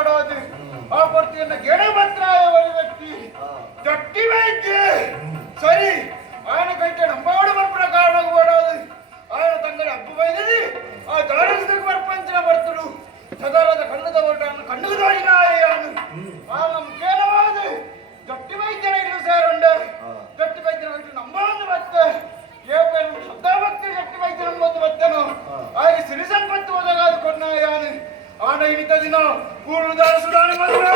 ಕೊಡೋದು ಆ ಪರ್ತಿಯನ್ನ ಗೆಣಬತ್ರಾಯವರಿ ವ್ಯಕ್ತಿ ಗಟ್ಟಿ ವೈದ್ಯ ಸರಿ ఆయన కంటే నంబాడు మన కారణం కూడాదు ఆయన తంగడి అప్పు వైద్యది ఆ దారుణకు ప్రపంచన భర్తుడు సదాರದ కన్నుద ఓటాను కన్నుకు దోడినాయను ఆయన ముఖ్యవాదు గట్టి వైద్యన ఇరుసారుండ గట్టి వైద్యన అంటే నంబాడు వస్తే ఏ పేరు శబ్దభక్తి గట్టి వైద్యన మొదలు వస్తేను ఆయన సిరి సంపత్తి వదగాదు కొన్నాయను ఆయన ఇంత దిన కూడు దాసుడాని మొదలు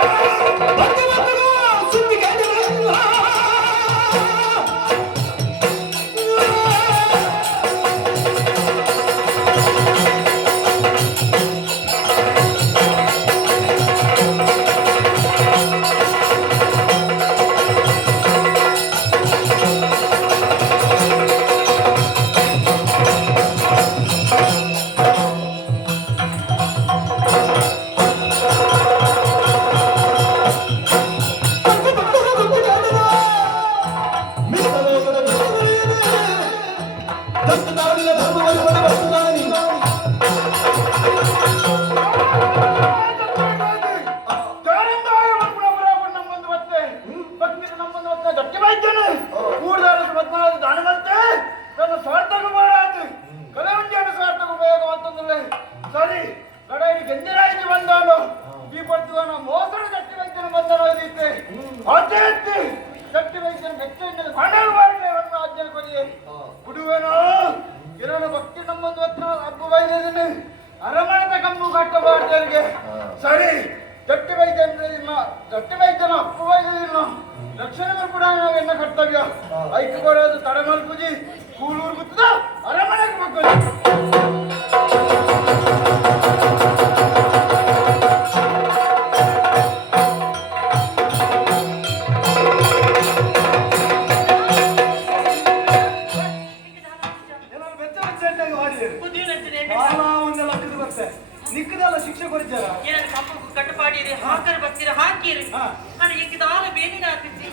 ಸರಿ ಗಟ್ಟಿ ವೈದ್ಯನ ಅಪ್ಪು ವೈದ್ಯದಿಲ್ಲ ರಕ್ಷಣೆ ಮಲ್ಪಡ ನಾವೆನ್ನ ಕರ್ತವ್ಯ ಐದು ಬರೋದು ತಡ ಮಲ್ಪುಜಿ ಕೂಳೂರು ಗುತ್ತದ ಅರಮನೆಗೆ ಮಕ್ಕಳು ನಿಕ್ಕದಲ್ಲ ಶಿಕ್ಷೆ ಕೊಡ್ತಾರ ಏನಾದ್ರು ಪಾಪಕ್ಕೂ ಕಟ್ಟಪಾಡಿರಿ ಹಾಕರ್ ಬರ್ತೀರ ಹಾಕಿರಿ ನಾನು ಎಂಕಿದಾಲ ಬೇನಿನ ಹಾಕಿಸಿ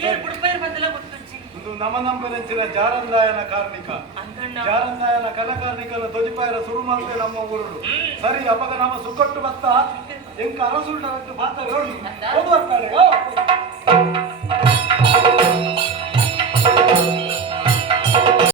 ಏನ್ ಬುಡಪೈರ್ ಬಂದಲ್ಲ ಗೊತ್ತುಂಚಿ ಒಂದು ನಮ್ಮನಂಬಲೆಂಚಿನ ಜಾರಂದಾಯನ ಕಾರ್ಮಿಕ ಜಾರಂದಾಯನ ಕಲಾಕಾರ್ಮಿಕನ ದೊಜಿಪಾಯರ ಸುರು ಮಾಡ್ತೇವೆ ನಮ್ಮ ಊರು ಸರಿ ಅವಾಗ ನಮ್ಮ ಸುಕ್ಕಟ್ಟು ಬತ್ತ ಎಂಕ ಅರಸುಲ್ಟ ಬಾತ ಓದುವ